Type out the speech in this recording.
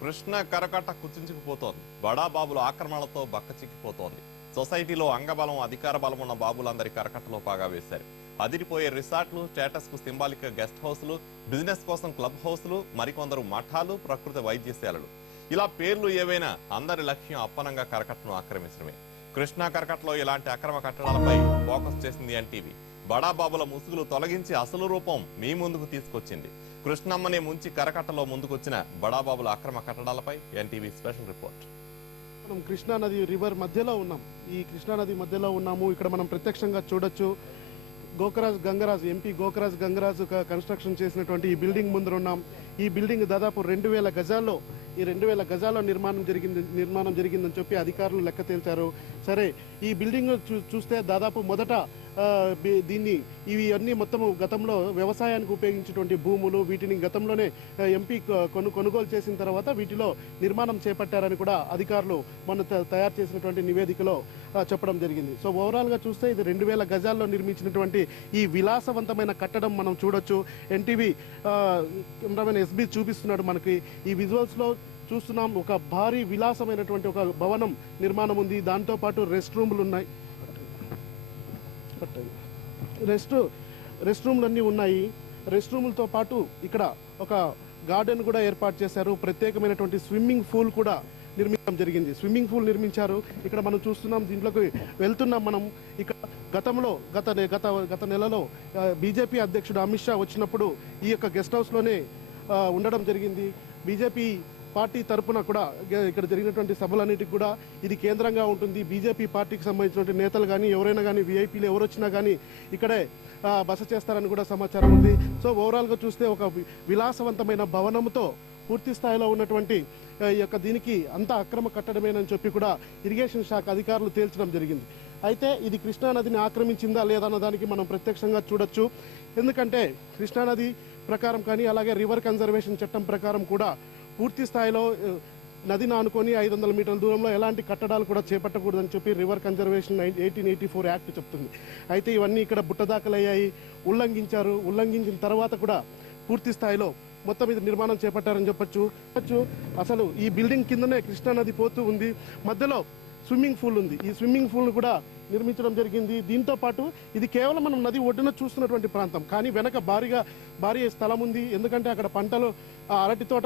కృష్ణ కరకట్ట కుచించుకుపోతోంది. బడా బాబుల ఆక్రమణలతో బక్కచిక్కిపోతోంది. సొసైటీలో అంగబలం అధికార బలం ఉన్న బాబులందరి కరకట్టలో పాగా వేశారు. అదిరిపోయే రిసార్ట్లు, స్టేటస్ కు సింబాలిక్ గెస్ట్ హౌస్లు, బిజినెస్ కోసం క్లబ్ హౌస్లు, మరికొందరు మఠాలు, ప్రకృతి వైద్యశాలలు. ఇలా పేర్లు ఏవైనా అందరి లక్ష్యం అప్పనంగా కరకట్టను ఆక్రమించడమే. కృష్ణా కరకట్టలో ఇలాంటి అక్రమ కట్టడాలపై ఫోకస్ చేసింది ఎన్టీవీ. బడాబాబుల ముసుగులు తొలగించి అసలు రూపం మీ ముందుకు తీసుకొచ్చింది. కృష్ణమ్మనే ముంచి కరకట్టలో ముందుకొచ్చిన బడాబాబుల అక్రమ కట్టడాలపై ఎన్టీవీ స్పెషల్ రిపోర్ట్. మనం కృష్ణానది రివర్ మధ్యలో ఉన్నాం. ఈ కృష్ణానది మధ్యలో ఉన్నాము. ఇక్కడ మనం ప్రత్యక్షంగా చూడొచ్చు. గోకరాజ్ గంగరాజు, ఎంపీ గోకరాజ్ గంగరాజు కన్స్ట్రక్షన్ చేసినటువంటి ఈ బిల్డింగ్ ముందర ఉన్నాం. ఈ బిల్డింగ్ దాదాపు 2000 గజాల్లో, ఈ 2000 గజాల్లో నిర్మాణం జరిగిందని చెప్పి అధికారులు లెక్క తేల్చారు. సరే, ఈ బిల్డింగ్ చూస్తే దాదాపు మొదట దీన్ని ఇవి అన్ని మొత్తము గతంలో వ్యవసాయానికి ఉపయోగించేటువంటి భూములు, వీటిని గతంలోనే ఎంపీ కొనుగోలు చేసిన తర్వాత వీటిలో నిర్మాణం చేపట్టారని కూడా అధికారులు మొన్న తయారు చేసినటువంటి నివేదికలో చెప్పడం జరిగింది. సో ఓవరాల్ గా చూస్తే ఇది 2000 గజాల్లో నిర్మించినటువంటి ఈ విలాసవంతమైన కట్టడం మనం చూడొచ్చు. ఎన్టీవీ కెమెరామెన్ ఎస్బీ చూపిస్తున్నాడు మనకి. ఈ విజువల్స్ లో చూస్తున్నాం, ఒక భారీ విలాసమైనటువంటి ఒక భవనం నిర్మాణం ఉంది. దాంతో పాటు రెస్ట్ రూమ్లు ఉన్నాయి, రెస్ట్ రూమ్లు అన్నీ ఉన్నాయి. రెస్ట్ రూమ్లతో పాటు ఇక్కడ ఒక గార్డెన్ కూడా ఏర్పాటు చేశారు. ప్రత్యేకమైనటువంటి స్విమ్మింగ్ పూల్ కూడా నిర్మించడం జరిగింది. స్విమ్మింగ్ పూల్ నిర్మించారు. ఇక్కడ మనం చూస్తున్నాం, దీంట్లోకి వెళ్తున్నాం మనం. ఇక్కడ గతంలో గత నెలలో బీజేపీ అధ్యక్షుడు అమిత్ షా వచ్చినప్పుడు ఈ యొక్క గెస్ట్ హౌస్లోనే ఉండడం జరిగింది. బీజేపీ పార్టీ తరఫున కూడా ఇక్కడ జరిగినటువంటి సభలన్నిటికి కూడా ఇది కేంద్రంగా ఉంటుంది. బీజేపీ పార్టీకి సంబంధించినటువంటి నేతలు కానీ ఎవరైనా కానీ విఐపీలు ఎవరు వచ్చినా కానీ ఇక్కడే బస చేస్తారని కూడా సమాచారం ఉంది. సో ఓవరాల్గా చూస్తే ఒక విలాసవంతమైన భవనంతో పూర్తి స్థాయిలో ఉన్నటువంటి ఈ యొక్క దీనికి అంతా అక్రమ కట్టడమేనని చెప్పి కూడా ఇరిగేషన్ శాఖ అధికారులు తేల్చడం జరిగింది. అయితే ఇది కృష్ణానదిని ఆక్రమించిందా లేదన్న దానికి మనం ప్రత్యక్షంగా చూడొచ్చు. ఎందుకంటే కృష్ణానది ప్రకారం కానీ అలాగే రివర్ కన్జర్వేషన్ చట్టం ప్రకారం కూడా పూర్తి స్థాయిలో నదిని ఆనుకొని 500 మీటర్ల దూరంలో ఎలాంటి కట్టడాలు కూడా చేపట్టకూడదని చెప్పి రివర్ కన్జర్వేషన్ 1884 యాక్ట్ చెప్తుంది. అయితే ఇవన్నీ ఇక్కడ బుట్టదాఖలయ్యాయి, ఉల్లంఘించిన తర్వాత కూడా పూర్తి స్థాయిలో మొత్తం ఇది నిర్మాణం చేపట్టారని చెప్పొచ్చు. అసలు ఈ బిల్డింగ్ కిందనే కృష్ణానది పోతూ ఉంది. మధ్యలో స్విమ్మింగ్ పూల్ ఉంది. ఈ స్విమ్మింగ్ పూల్ కూడా నిర్మించడం జరిగింది. దీంతో పాటు ఇది కేవలం మనం నది ఒడ్డున చూస్తున్నటువంటి ప్రాంతం, కానీ వెనక భారీ స్థలం ఉంది. ఎందుకంటే అక్కడ పంటలు, అరటి తోట